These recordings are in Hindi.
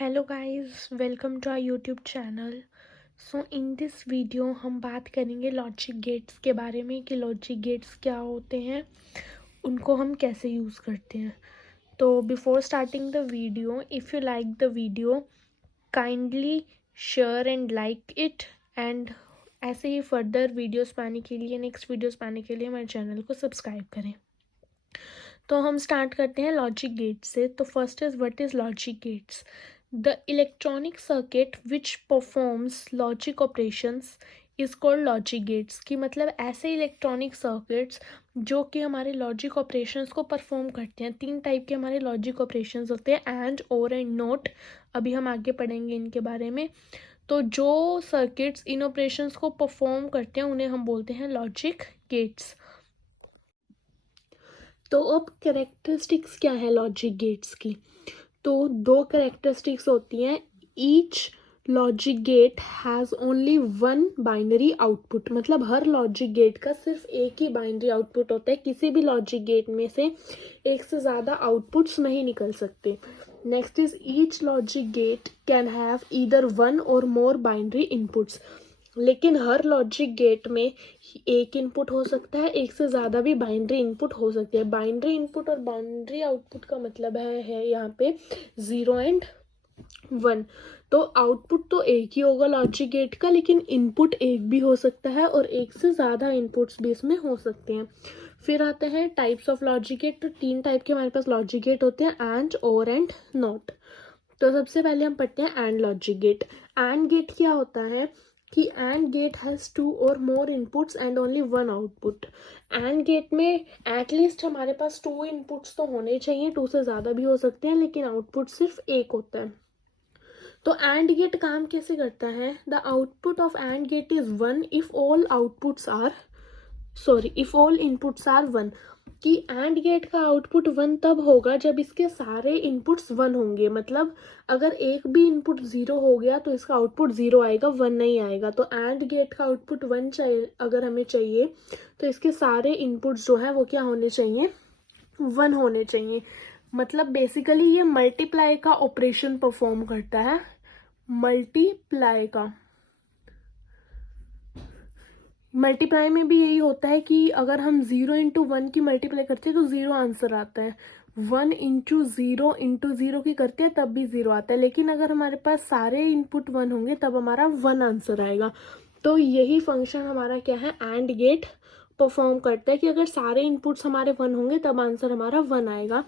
Hello guys, welcome to our YouTube channel. So in this video हम बात करेंगे लॉजिक गेट्स के बारे में कि लॉजिक गेट्स क्या होते हैं, उनको हम कैसे यूज़ करते हैं। तो before starting the video, if you like the video kindly share and like it, and ऐसे ही फर्दर वीडियोस पाने के लिए, नेक्स्ट वीडियोस पाने के लिए हमारे चैनल को सब्सक्राइब करें। तो हम स्टार्ट करते हैं लॉजिक गेट से। तो first is what is logic gates. The electronic circuit which performs logic operations is called logic gates. की मतलब ऐसे इलेक्ट्रॉनिक सर्किट्स जो कि हमारे लॉजिक ऑपरेशंस को परफॉर्म करते हैं। 3 टाइप के हमारे लॉजिक ऑपरेशंस होते हैं, एंड, और एंड नोट। अभी हम आगे पढ़ेंगे इनके बारे में। तो जो सर्किट्स इन ऑपरेशंस को परफॉर्म करते हैं उन्हें हम बोलते हैं लॉजिक गेट्स। तो अब कैरेक्टरिस्टिक्स क्या है लॉजिक गेट्स की। तो 2 कैरेक्टरिस्टिक्स होती हैं। Each logic gate has only one binary output. मतलब हर लॉजिक गेट का सिर्फ एक ही बाइनरी आउटपुट होता है। किसी भी लॉजिक गेट में से एक से ज़्यादा आउटपुट्स नहीं निकल सकते। Next is each logic get can have either one और मोर बाइनरी इनपुट्स। लेकिन हर लॉजिक गेट में एक इनपुट हो सकता है, एक से ज़्यादा भी बाइनरी इनपुट हो सकते हैं। बाइनरी इनपुट और बाइनरी आउटपुट का मतलब है यहाँ पे 0 एंड 1। तो आउटपुट तो एक ही होगा लॉजिक गेट का, लेकिन इनपुट एक भी हो सकता है और एक से ज़्यादा इनपुट्स भी इसमें हो सकते हैं। फिर आते हैं टाइप्स ऑफ लॉजिक गेट। तो 3 टाइप के हमारे पास लॉजिक गेट होते हैं, एंड, और एंड नॉट। तो सबसे पहले हम पढ़ते हैं AND logic gate. AND gate क्या होता है कि एंड गेट हैज़ 2 और more inputs and only 1 output. AND gate में एटलीस्ट हमारे पास 2 इनपुट्स तो होने चाहिए, 2 से ज़्यादा भी हो सकते हैं, लेकिन आउटपुट सिर्फ एक होता है। तो एंड गेट काम कैसे करता है। The output of and gate is 1 if all inputs are 1। कि एंड गेट का आउटपुट 1 तब होगा जब इसके सारे इनपुट्स 1 होंगे। मतलब अगर एक भी इनपुट 0 हो गया तो इसका आउटपुट 0 आएगा, 1 नहीं आएगा। तो एंड गेट का आउटपुट 1 चाहिए अगर हमें चाहिए, तो इसके सारे इनपुट्स जो है वो क्या होने चाहिए, 1 होने चाहिए। मतलब बेसिकली ये मल्टीप्लाई का ऑपरेशन परफॉर्म करता है। मल्टीप्लाई में भी यही होता है कि अगर हम 0 इंटू 1 की मल्टीप्लाई करते हैं तो 0 आंसर आता है। 1 इंटू 0 की करते हैं तब भी 0 आता है। लेकिन अगर हमारे पास सारे इनपुट 1 होंगे तब हमारा 1 आंसर आएगा। तो यही फंक्शन हमारा क्या है, एंड गेट परफॉर्म करता है कि अगर सारे इनपुट्स हमारे 1 होंगे तब आंसर हमारा 1 आएगा।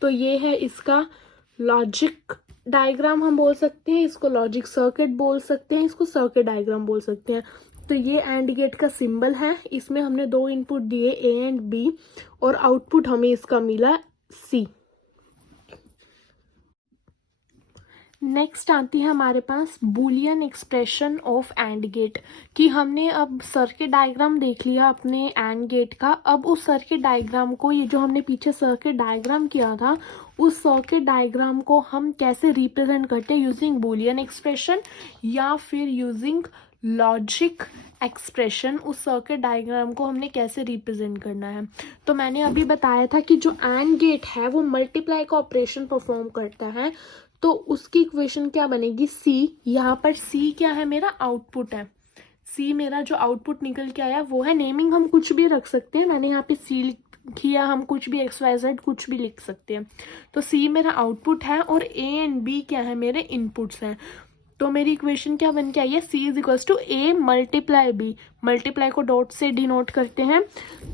तो ये है इसका लॉजिक डायग्राम हम बोल सकते हैं, इसको लॉजिक सर्किट बोल सकते हैं, इसको सर्किट डायग्राम बोल सकते हैं। तो ये एंड गेट का सिंबल है। इसमें हमने 2 इनपुट दिए, ए एंड बी, और आउटपुट हमें इसका मिला सी। नेक्स्ट आती है हमारे पास Boolean expression of and gate. कि हमने अब सर्किट डायग्राम देख लिया अपने एंड गेट का। अब उस सर्किट डायग्राम को, ये जो हमने पीछे सर्किट डायग्राम किया था, उस सर्किट डायग्राम को हम कैसे रिप्रेजेंट करते हैं, यूजिंग बूलियन एक्सप्रेशन या फिर यूजिंग लॉजिक एक्सप्रेशन। उस सर्किट डायग्राम को हमने कैसे रिप्रेजेंट करना है। तो मैंने अभी बताया था कि जो एंड गेट है वो मल्टीप्लाई का ऑपरेशन परफॉर्म करता है। तो उसकी इक्वेशन क्या बनेगी, सी। यहाँ पर सी क्या है, मेरा आउटपुट है। सी मेरा जो आउटपुट निकल के आया वो है। नेमिंग हम कुछ भी रख सकते हैं, मैंने यहाँ पे सी लिखा, हम कुछ भी XYZ कुछ भी लिख सकते हैं। तो सी मेरा आउटपुट है और ए एंड बी क्या है, मेरे इनपुट्स हैं। तो मेरी इक्वेशन क्या बन के आई है, C is equals to A multiply B. Multiply को डॉट से डिनोट करते हैं।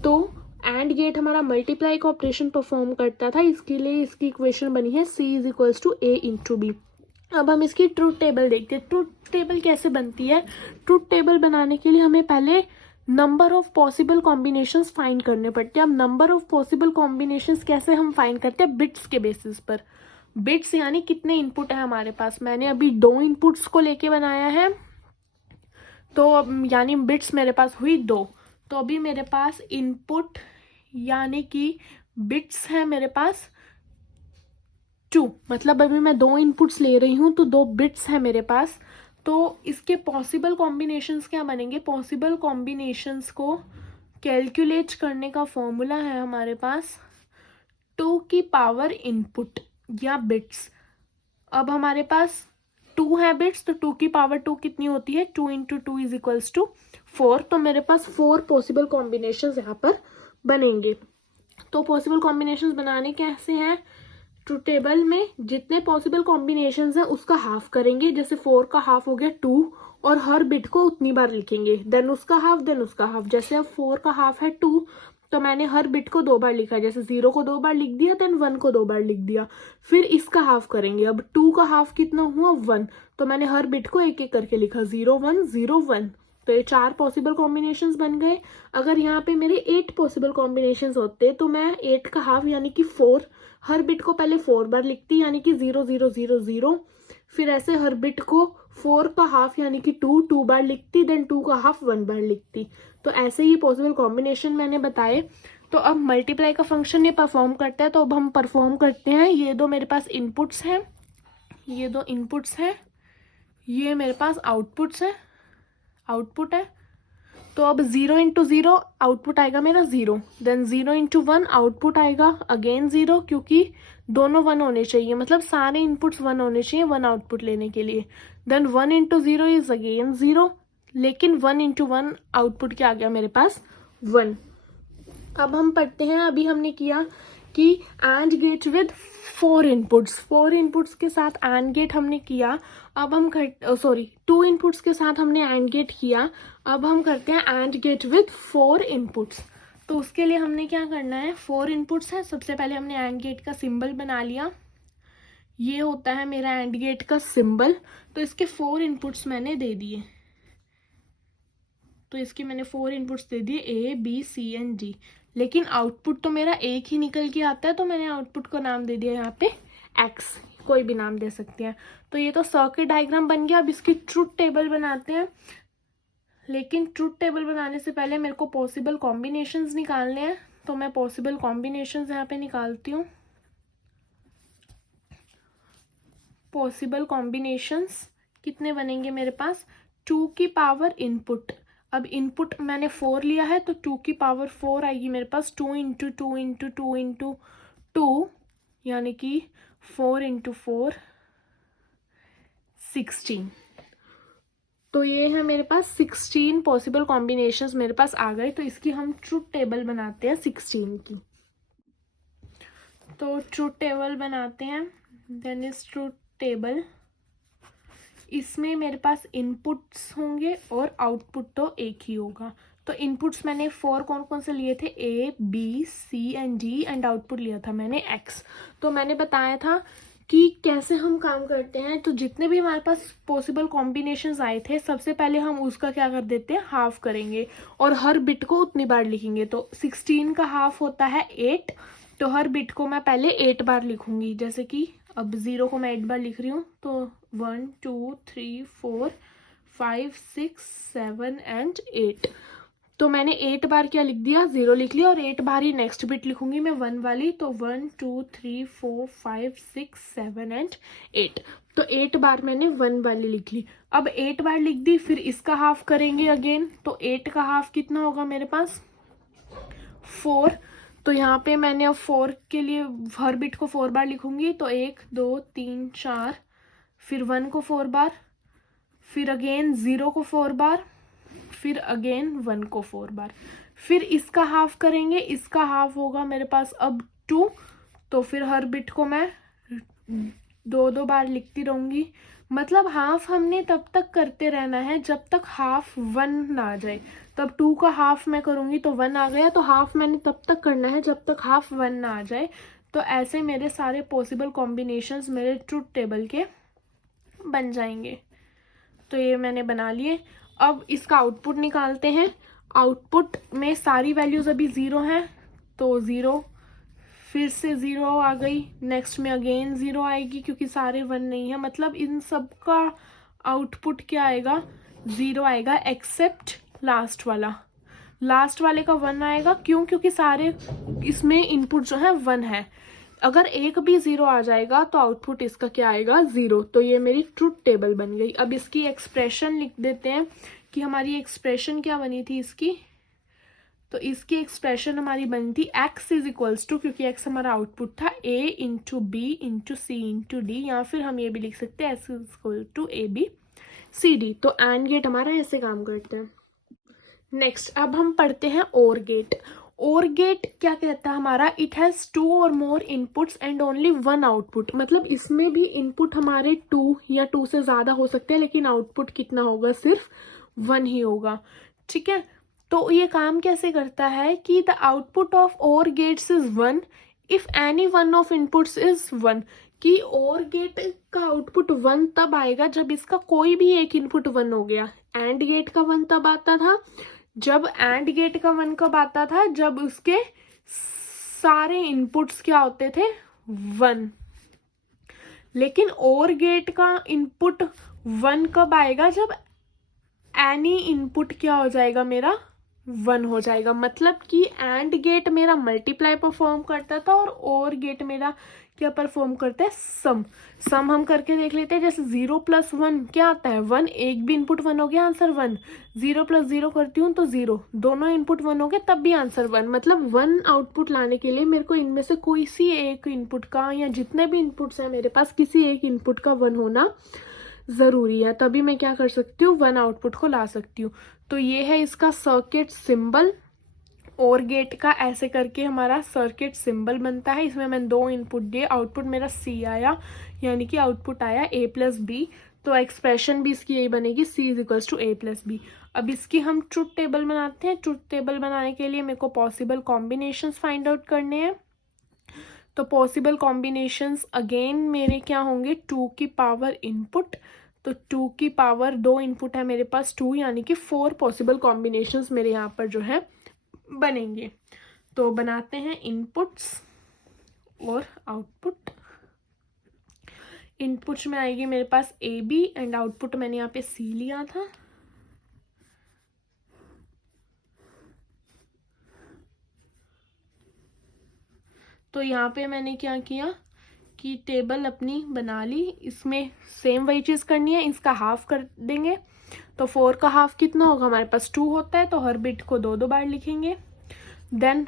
तो एंड गेट हमारा मल्टीप्लाई का ऑपरेशन परफॉर्म करता था, इसके लिए इसकी इक्वेशन बनी है C is equals to A into B. अब हम इसकी ट्रूथ टेबल देखते हैं। ट्रूथ टेबल कैसे बनती है। ट्रूथ टेबल बनाने के लिए हमें पहले number of possible combinations find करने पड़ते हैं। अब नंबर ऑफ पॉसिबल कॉम्बिनेशंस कैसे हम फाइंड करते हैं, बिट्स के बेसिस पर। बिट्स यानी कितने इनपुट है हमारे पास। मैंने अभी 2 इनपुट्स को लेके बनाया है, तो अब यानी बिट्स मेरे पास हुई 2। तो अभी मेरे पास इनपुट यानी कि बिट्स है मेरे पास 2। मतलब अभी मैं 2 इनपुट्स ले रही हूँ तो 2 बिट्स है मेरे पास। तो इसके पॉसिबल कॉम्बिनेशंस क्या बनेंगे, पॉसिबल कॉम्बिनेशंस को कैलकुलेट करने का फॉर्मूला है हमारे पास 2 की पावर इनपुट या बिट्स। अब हमारे पास 2 है बिट्स, तो 2 की पावर 2 कितनी होती है, 2 इंटू 2 इज इक्वल्स टू 4। तो मेरे पास 4 पॉसिबल कॉम्बिनेशंस यहाँ पर बनेंगे। तो पॉसिबल कॉम्बिनेशंस बनाने कैसे हैं, ट्रुथ टेबल में जितने पॉसिबल कॉम्बिनेशंस हैं उसका हाफ करेंगे, जैसे 4 का हाफ हो गया 2, और हर बिट को उतनी बार लिखेंगे, देन उसका हाफ, देन उसका हाफ। जैसे अब 4 का हाफ है 2, तो मैंने हर बिट को 2 बार लिखा, जैसे 0 को 2 बार लिख दिया, देन 1 को 2 बार लिख दिया। फिर इसका हाफ करेंगे, अब 2 का हाफ कितना हुआ 1, तो मैंने हर बिट को एक एक करके लिखा, 0 1 0 1। तो ये 4 पॉसिबल कॉम्बिनेशंस बन गए। अगर यहाँ पे मेरे 8 पॉसिबल कॉम्बिनेशंस होते तो मैं 8 का हाफ यानी कि 4, हर बिट को पहले 4 बार लिखती, यानी कि 0 0 0 0। फिर ऐसे हर बिट को 4 का हाफ यानी कि 2 बार लिखती, देन 2 का हाफ 1 बार लिखती। तो ऐसे ही पॉसिबल कॉम्बिनेशन मैंने बताए। तो अब मल्टीप्लाई का फंक्शन ये परफॉर्म करता है, तो अब हम परफॉर्म करते हैं। ये दो मेरे पास इनपुट्स हैं, ये दो इनपुट्स हैं, ये मेरे पास आउटपुट्स है, आउटपुट है। तो अब 0 इंटू 0 आउटपुट आएगा मेरा 0, देन 0 इंटू 1 आउटपुट आएगा अगेन 0, क्योंकि दोनों 1 होने चाहिए, मतलब सारे इनपुट्स 1 होने चाहिए 1 आउटपुट लेने के लिए। देन 1 इंटू 0 इज अगेन 0, लेकिन 1 इंटू 1 आउटपुट क्या आ गया मेरे पास 1। अब हम पढ़ते हैं, अभी हमने किया कि and gate with 4 inputs, 4 inputs के साथ एंड गेट हमने किया। अब हम 2 इनपुट्स के साथ हमने एंड गेट किया। अब हम करते हैं एंड गेट विद 4 इनपुट्स। तो उसके लिए हमने क्या करना है, 4 इनपुट्स है, सबसे पहले हमने एंड गेट का सिंबल बना लिया, ये होता है मेरा एंड गेट का सिंबल। तो इसके 4 इनपुट्स मैंने दे दिए, तो इसके मैंने 4 इनपुट्स दे दिए A B C and D, लेकिन आउटपुट तो मेरा एक ही निकल के आता है, तो मैंने आउटपुट को नाम दे दिया यहाँ पे X, कोई भी नाम दे सकते हैं। तो ये तो सर्किट डायग्राम बन गया। अब इसकी ट्रुथ टेबल बनाते हैं, लेकिन ट्रुथ टेबल बनाने से पहले मेरे को पॉसिबल कॉम्बिनेशंस निकालने हैं, तो मैं पॉसिबल कॉम्बिनेशंस यहाँ पे निकालती हूँ। पॉसिबल कॉम्बिनेशंस कितने बनेंगे मेरे पास, 2 की पावर इनपुट, अब इनपुट मैंने 4 लिया है, तो 2 की पावर 4 आएगी मेरे पास, 2 इंटू 2 इंटू 2 इंटू 2, यानी कि 4 इंटू 4 16। तो ये है मेरे पास 16 पॉसिबल कॉम्बिनेशंस मेरे पास आ गए। तो इसकी हम ट्रुथ टेबल बनाते हैं 16 की। तो ट्रुथ टेबल बनाते हैं, देन इज ट्रुथ टेबल। इसमें मेरे पास इनपुट्स होंगे और आउटपुट तो एक ही होगा। तो इनपुट्स मैंने 4 कौन कौन से लिए थे, A B C and D, and output लिया था मैंने X। तो मैंने बताया था कि कैसे हम काम करते हैं। तो जितने भी हमारे पास पॉसिबल कॉम्बिनेशंस आए थे, सबसे पहले हम उसका क्या कर देते हैं, हाफ करेंगे, और हर बिट को उतनी बार लिखेंगे। तो 16 का हाफ होता है 8, तो हर बिट को मैं पहले 8 बार लिखूंगी। जैसे कि अब 0 को मैं 8 बार लिख रही हूँ, तो 1 2 3 4 5 6 7 एंड 8। तो मैंने 8 बार क्या लिख दिया, 0 लिख लिया, और 8 बार ही नेक्स्ट बिट लिखूंगी मैं 1 वाली। तो 1 2 3 4 5 6 7 एंड 8। तो 8 बार मैंने 1 वाली लिख ली। अब 8 बार लिख दी, फिर इसका हाफ करेंगे अगेन। तो 8 का हाफ कितना होगा मेरे पास 4। तो यहाँ पे मैंने अब 4 के लिए हर बिट को 4 बार लिखूंगी। तो 1 2 3 4, फिर 1 को 4 बार, फिर अगेन 0 को 4 बार, फिर अगेन 1 को 4 बार। फिर इसका हाफ करेंगे, इसका हाफ होगा मेरे पास अब 2। तो फिर हर बिट को मैं 2 बार लिखती रहूंगी। मतलब हाफ हमने तब तक करते रहना है जब तक हाफ 1 ना आ जाए। तब 2 का हाफ मैं करूंगी तो 1 आ गया, तो हाफ मैंने तब तक करना है जब तक हाफ 1 ना आ जाए। तो ऐसे मेरे सारे पॉसिबल कॉम्बिनेशंस मेरे ट्रुथ टेबल के बन जाएंगे। तो ये मैंने बना लिए। अब इसका आउटपुट निकालते हैं। आउटपुट में सारी वैल्यूज अभी 0 हैं, तो 0, फिर से 0 आ गई, नेक्स्ट में अगेन 0 आएगी क्योंकि सारे 1 नहीं है। मतलब इन सब का आउटपुट क्या आएगा, 0 आएगा, एक्सेप्ट लास्ट वाला। लास्ट वाले का 1 आएगा, क्यों, क्योंकि सारे इसमें इनपुट जो है 1 है। अगर एक भी 0 आ जाएगा तो आउटपुट इसका क्या आएगा, 0। तो ये मेरी ट्रुथ टेबल बन गई। अब इसकी एक्सप्रेशन लिख देते हैं कि हमारी एक्सप्रेशन क्या बनी थी इसकी। तो इसकी एक्सप्रेशन हमारी बनी थी x इज इक्वल्स टू, क्योंकि x हमारा आउटपुट था, a into B into C into D, या फिर हम ये भी लिख सकते हैं x is equal to A B C D. तो एंड गेट हमारा ऐसे काम करता है। नेक्स्ट अब हम पढ़ते हैं और गेट। और गेट क्या कहता है हमारा, इट हैज़ 2 और more inputs and only 1 output. मतलब इसमें भी इनपुट हमारे 2 या 2 से ज़्यादा हो सकते हैं, लेकिन आउटपुट कितना होगा, सिर्फ 1 ही होगा। ठीक है, तो ये काम कैसे करता है कि the output of or gates is 1 if any one of inputs is 1, कि और गेट का आउटपुट 1 तब आएगा जब इसका कोई भी एक इनपुट 1 हो गया। एंड गेट का 1 तब आता था जब एंड गेट का 1 कब आता था, जब उसके सारे इनपुट्स क्या होते थे, 1। लेकिन और गेट का इनपुट 1 कब आएगा, जब एनी इनपुट क्या हो जाएगा, मेरा 1 हो जाएगा। मतलब कि एंड गेट मेरा मल्टीप्लाई परफॉर्म करता था और गेट मेरा क्या परफॉर्म करता है, सम। सम हम करके देख लेते हैं। जैसे 0 + 1 क्या आता है, 1। एक भी इनपुट 1 हो गया, आंसर 1। 0 + 0 करती हूँ तो 0, दोनों इनपुट 1 हो गए तब भी आंसर 1। मतलब 1 आउटपुट लाने के लिए मेरे को इनमें से कोई सी एक इनपुट का, या जितने भी इनपुट्स हैं मेरे पास, किसी एक इनपुट का 1 होना ज़रूरी है, तभी मैं क्या कर सकती हूँ, 1 आउटपुट को ला सकती हूँ। तो ये है इसका सर्किट सिंबल। और गेट का ऐसे करके हमारा सर्किट सिंबल बनता है। इसमें मैंने 2 इनपुट दिए, आउटपुट मेरा C आया, यानी कि आउटपुट आया A + B। तो एक्सप्रेशन भी इसकी यही बनेगी, C is equals to A + B। अब इसकी हम ट्रुथ टेबल बनाते हैं। ट्रुथ टेबल बनाने के लिए मेरे को पॉसिबल कॉम्बिनेशंस फाइंड आउट करने हैं। तो पॉसिबल कॉम्बिनेशंस अगेन मेरे क्या होंगे, 2 की पावर इनपुट। तो 2 की पावर 2 इनपुट है मेरे पास 2, यानी कि 4 पॉसिबल कॉम्बिनेशंस मेरे यहाँ पर जो है बनेंगे। तो बनाते हैं इनपुट्स और आउटपुट। इनपुट्स में आएगी मेरे पास ए बी एंड आउटपुट मैंने यहाँ पे सी लिया था। तो यहाँ पे मैंने क्या किया कि टेबल अपनी बना ली। इसमें सेम वही चीज़ करनी है, इसका हाफ कर देंगे। तो 4 का हाफ कितना होगा, हमारे पास 2 होता है, तो हर बिट को 2 बार लिखेंगे। देन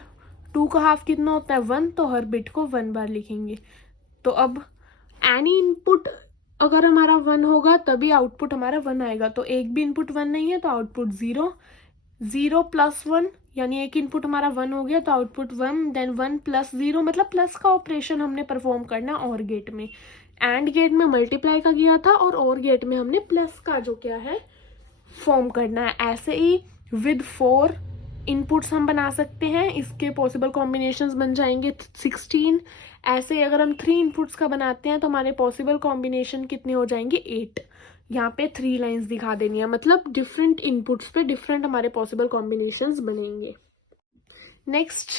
2 का हाफ कितना होता है, 1, तो हर बिट को 1 बार लिखेंगे। तो अब एनी इनपुट अगर हमारा 1 होगा तभी आउटपुट हमारा 1 आएगा। तो एक भी इनपुट 1 नहीं है तो आउटपुट 0। 0 + 1 यानी एक इनपुट हमारा 1 हो गया तो आउटपुट 1। देन 1 + 0 मतलब प्लस का ऑपरेशन हमने परफॉर्म करना और गेट में। एंड गेट में मल्टीप्लाई का किया था और गेट में हमने प्लस का जो क्या है फॉर्म करना है। ऐसे ही विद 4 इनपुट्स हम बना सकते हैं, इसके पॉसिबल कॉम्बिनेशंस बन जाएंगे 16। ऐसे अगर हम 3 इनपुट्स का बनाते हैं तो हमारे पॉसिबल कॉम्बिनेशन कितने हो जाएंगे, 8। यहाँ पे 3 लाइंस दिखा देनी है, मतलब डिफरेंट इनपुट्स पे डिफरेंट हमारे पॉसिबल कॉम्बिनेशंस बनेंगे। नेक्स्ट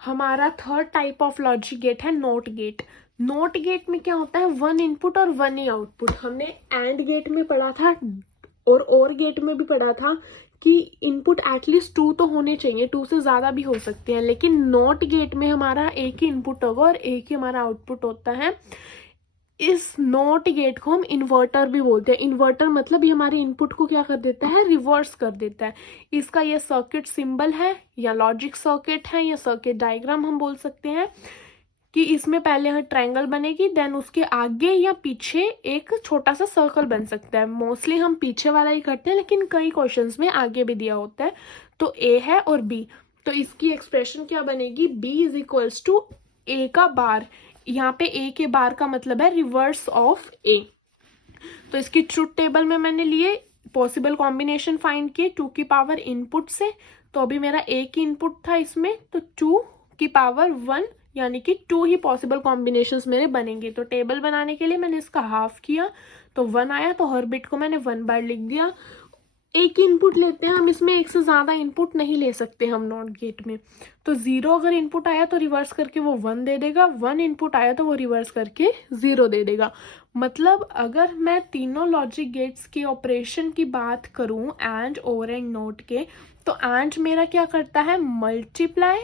हमारा third type of logic gate है नॉट गेट। नॉट गेट में क्या होता है, 1 इनपुट और 1 ही आउटपुट। हमने एंड गेट में पढ़ा था और गेट में भी पढ़ा था कि इनपुट एटलीस्ट 2 तो होने चाहिए, 2 से ज़्यादा भी हो सकते हैं। लेकिन नॉट गेट में हमारा एक ही इनपुट होगा और एक ही हमारा आउटपुट होता है। इस नॉट गेट को हम इन्वर्टर भी बोलते हैं। इन्वर्टर मतलब ये हमारे इनपुट को क्या कर देता है, रिवर्स कर देता है। इसका ये सर्किट सिंबल है या लॉजिक सर्किट है या सर्किट डायग्राम हम बोल सकते हैं कि इसमें पहले यहाँ ट्रायंगल बनेगी, देन उसके आगे या पीछे एक छोटा सा सर्कल बन सकता है। मोस्टली हम पीछे वाला ही करते हैं, लेकिन कई क्वेश्चंस में आगे भी दिया होता है। तो ए है और बी, तो इसकी एक्सप्रेशन क्या बनेगी, b इज इक्वल्स टू ए का बार। यहाँ पे ए के बार का मतलब है रिवर्स ऑफ ए। तो इसकी ट्रुथ टेबल में मैंने लिए पॉसिबल कॉम्बिनेशन फाइंड किए 2 की पावर इनपुट से। तो अभी मेरा एक ही इनपुट था इसमें, तो 2 की पावर 1 यानी कि 2 ही पॉसिबल कॉम्बिनेशंस मेरे बनेंगे। तो टेबल बनाने के लिए मैंने इसका हाफ किया तो 1 आया, तो हर बिट को मैंने 1 बार लिख दिया। एक इनपुट लेते हैं हम, इसमें एक से ज़्यादा इनपुट नहीं ले सकते हम नॉट गेट में। तो 0 अगर इनपुट आया तो रिवर्स करके वो 1 दे देगा, 1 इनपुट आया तो वो रिवर्स करके 0 दे देगा। मतलब अगर मैं तीनों लॉजिक गेट्स के ऑपरेशन की बात करूं एंड और एंड नॉट के, तो एंड मेरा क्या करता है, मल्टीप्लाई,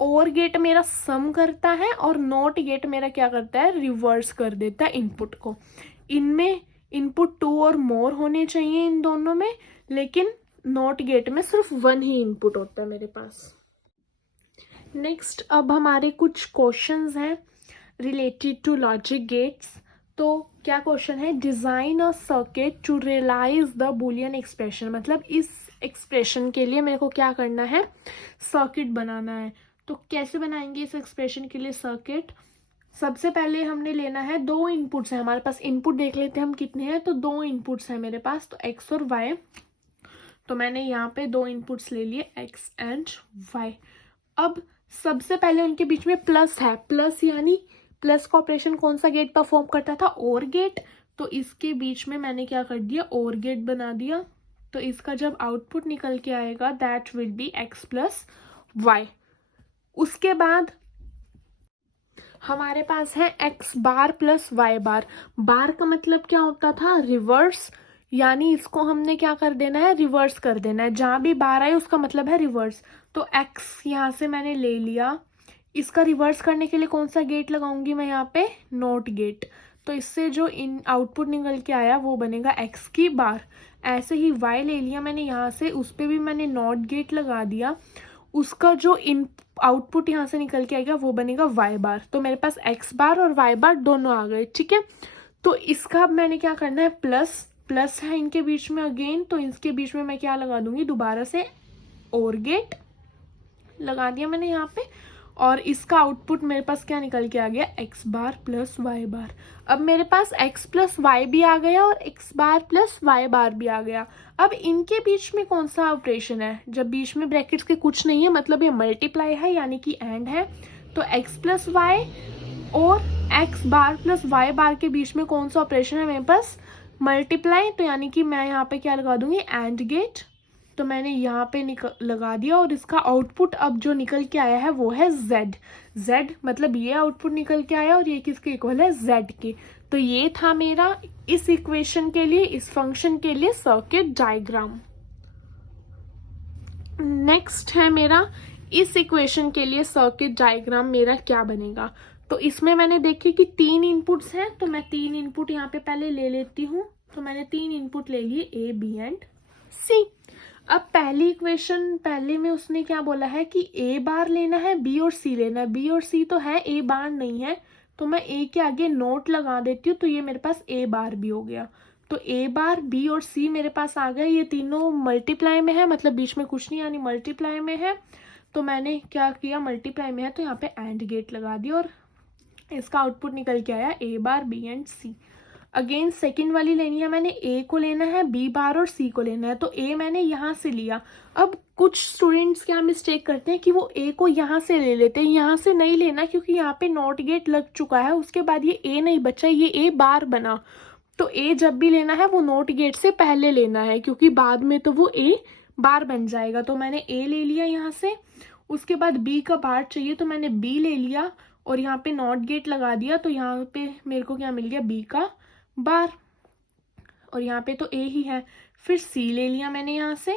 और गेट मेरा सम करता है और नॉट गेट मेरा क्या करता है, रिवर्स कर देता है इनपुट को। इनमें इनपुट 2 और मोर होने चाहिए इन दोनों में, लेकिन नॉट गेट में सिर्फ 1 ही इनपुट होता है मेरे पास। नेक्स्ट अब हमारे कुछ क्वेश्चंस हैं रिलेटेड टू लॉजिक गेट्स। तो क्या क्वेश्चन है, design a circuit to realise the Boolean expression, मतलब इस एक्सप्रेशन के लिए मेरे को क्या करना है, सर्किट बनाना है। तो कैसे बनाएंगे इस एक्सप्रेशन के लिए सर्किट, सबसे पहले हमने लेना है 2 इनपुट्स हैं हमारे पास, इनपुट देख लेते हैं हम कितने हैं, तो 2 इनपुट्स हैं मेरे पास, तो x और y। तो मैंने यहाँ पे 2 इनपुट्स ले लिए x एंड y। अब सबसे पहले उनके बीच में प्लस है, प्लस यानी प्लस का ऑपरेशन कौन सा गेट परफॉर्म करता था, और गेट। तो इसके बीच में मैंने क्या कर दिया, और गेट बना दिया। तो इसका जब आउटपुट निकल के आएगा that will be x plus y. उसके बाद हमारे पास है x bar plus y bar. Bar का मतलब क्या होता था, रिवर्स, यानी इसको हमने क्या कर देना है, रिवर्स कर देना है, जहां भी बार आए उसका मतलब है रिवर्स। तो x यहाँ से मैंने ले लिया, इसका रिवर्स करने के लिए कौन सा गेट लगाऊंगी मैं यहाँ पे, नॉट गेट। तो इससे जो इन आउटपुट निकल के आया वो बनेगा x की बार। ऐसे ही y ले लिया मैंने यहाँ से, उस पर भी मैंने नॉट गेट लगा दिया, उसका जो इन आउटपुट यहाँ से निकल के आएगा वो बनेगा y बार। तो मेरे पास x बार और y बार दोनों आ गए, ठीक है। तो इसका अब मैंने क्या करना है, प्लस प्लस है इनके बीच में अगेन, तो इसके बीच में मैं क्या लगा दूंगी, दोबारा से और गेट लगा दिया मैंने यहाँ पे, और इसका आउटपुट मेरे पास क्या निकल के आ गया, x बार प्लस y बार। अब मेरे पास x प्लस वाई भी आ गया और x बार प्लस y बार भी आ गया। अब इनके बीच में कौन सा ऑपरेशन है, जब बीच में ब्रैकेट्स के कुछ नहीं है मतलब ये मल्टीप्लाई है यानी कि एंड है, तो x प्लस वाई और x बार प्लस y बार के बीच में कौन सा ऑपरेशन है मेरे पास, मल्टीप्लाई। तो यानी कि मैं यहाँ पे क्या लगा दूंगी, एंड गेट। तो मैंने यहाँ पे लगा दिया, और इसका आउटपुट अब जो निकल के आया है वो है z। z मतलब ये आउटपुट निकल के आया और ये किसके इक्वल है, z के। तो ये था मेरा इस इक्वेशन के लिए, इस फंक्शन के लिए सर्किट डायग्राम। नेक्स्ट है मेरा इस इक्वेशन के लिए सर्किट डायग्राम मेरा क्या बनेगा। तो इसमें मैंने देखी कि 3 इनपुट्स हैं, तो मैं 3 इनपुट यहाँ पे पहले ले लेती हूँ। तो मैंने 3 इनपुट ले लिए a b एंड c। अब पहली इक्वेशन पहले में उसने क्या बोला है कि a बार लेना है, b और c लेना है। b और c तो है, a बार नहीं है, तो मैं a के आगे नोट लगा देती हूँ, तो ये मेरे पास a बार भी हो गया। तो a बार b और c मेरे पास आ गए, ये तीनों मल्टीप्लाई में है, मतलब बीच में कुछ नहीं यानी मल्टीप्लाई में है। तो मैंने क्या किया, मल्टीप्लाई में है तो यहाँ पे एंड गेट लगा दिया, और इसका आउटपुट निकल के आया a bar b and c। Again second वाली लेनी है मैंने, a को लेना है, b बार और c को लेना है। तो a मैंने यहाँ से लिया। अब कुछ स्टूडेंट्स क्या मिस्टेक करते हैं कि वो a को यहाँ से ले लेते हैं, यहाँ से नहीं लेना क्योंकि यहाँ पे नॉट गेट लग चुका है, उसके बाद ये a नहीं बचा, ये a बार बना। तो a जब भी लेना है वो नॉट गेट से पहले लेना है, क्योंकि बाद में तो वो a बार बन जाएगा। तो मैंने a ले लिया यहाँ से, उसके बाद b का बार चाहिए तो मैंने b ले लिया और यहाँ पे नॉट गेट लगा दिया। तो यहाँ पे मेरे को क्या मिल गया, b का बार, और यहाँ पे तो a ही है। फिर c ले लिया मैंने यहाँ से,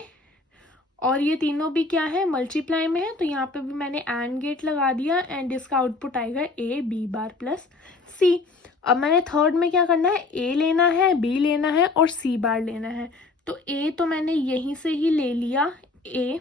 और ये तीनों भी क्या है, मल्टीप्लाई में है, तो यहाँ पे भी मैंने एंड गेट लगा दिया, एंड इसका आउटपुट आएगा a b bar plus c। अब मैंने थर्ड में क्या करना है, a लेना है, b लेना है और c बार लेना है। तो a तो मैंने यहीं से ही ले लिया, a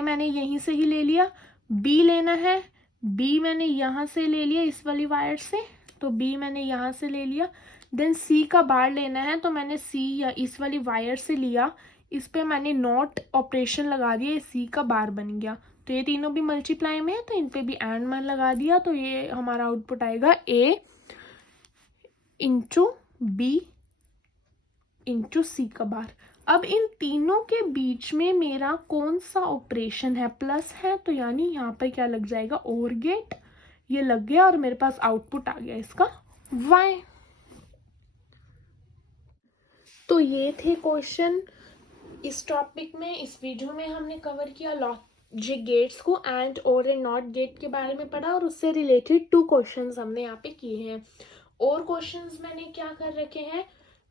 मैंने यहीं से ही ले लिया। b लेना है, b मैंने यहाँ से ले लिया इस वाली वायर से, तो b मैंने यहाँ से ले लिया। देन c का बार लेना है, तो मैंने c या इस वाली वायर से लिया, इस पे मैंने नॉट ऑपरेशन लगा दिया, c का बार बन गया। तो ये तीनों भी मल्टीप्लाई में है, तो इन पे भी एंड मान लगा दिया, तो ये हमारा आउटपुट आएगा a into b into c का बार। अब इन तीनों के बीच में मेरा कौन सा ऑपरेशन है, प्लस है, तो यानी यहाँ पर क्या लग जाएगा, और गेट, ये लग गया और मेरे पास आउटपुट आ गया इसका y। तो ये थे क्वेश्चन इस टॉपिक में। इस वीडियो में हमने कवर किया लॉजिक गेट्स को, एंड और एंड नॉट गेट के बारे में पढ़ा, और उससे रिलेटेड 2 क्वेश्चंस हमने यहाँ पे किए हैं। और क्वेश्चंस मैंने क्या कर रखे हैं,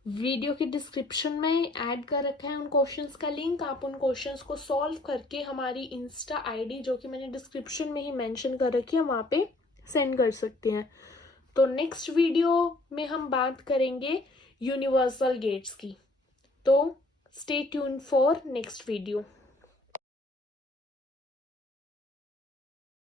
वीडियो के डिस्क्रिप्शन में ऐड कर रखा है उन क्वेश्चंस का लिंक। आप उन क्वेश्चंस को सॉल्व करके हमारी इंस्टा आईडी जो कि मैंने डिस्क्रिप्शन में ही मेंशन कर रखी है वहाँ पे सेंड कर सकते हैं। तो नेक्स्ट वीडियो में हम बात करेंगे यूनिवर्सल गेट्स की। तो Stay tuned for next video.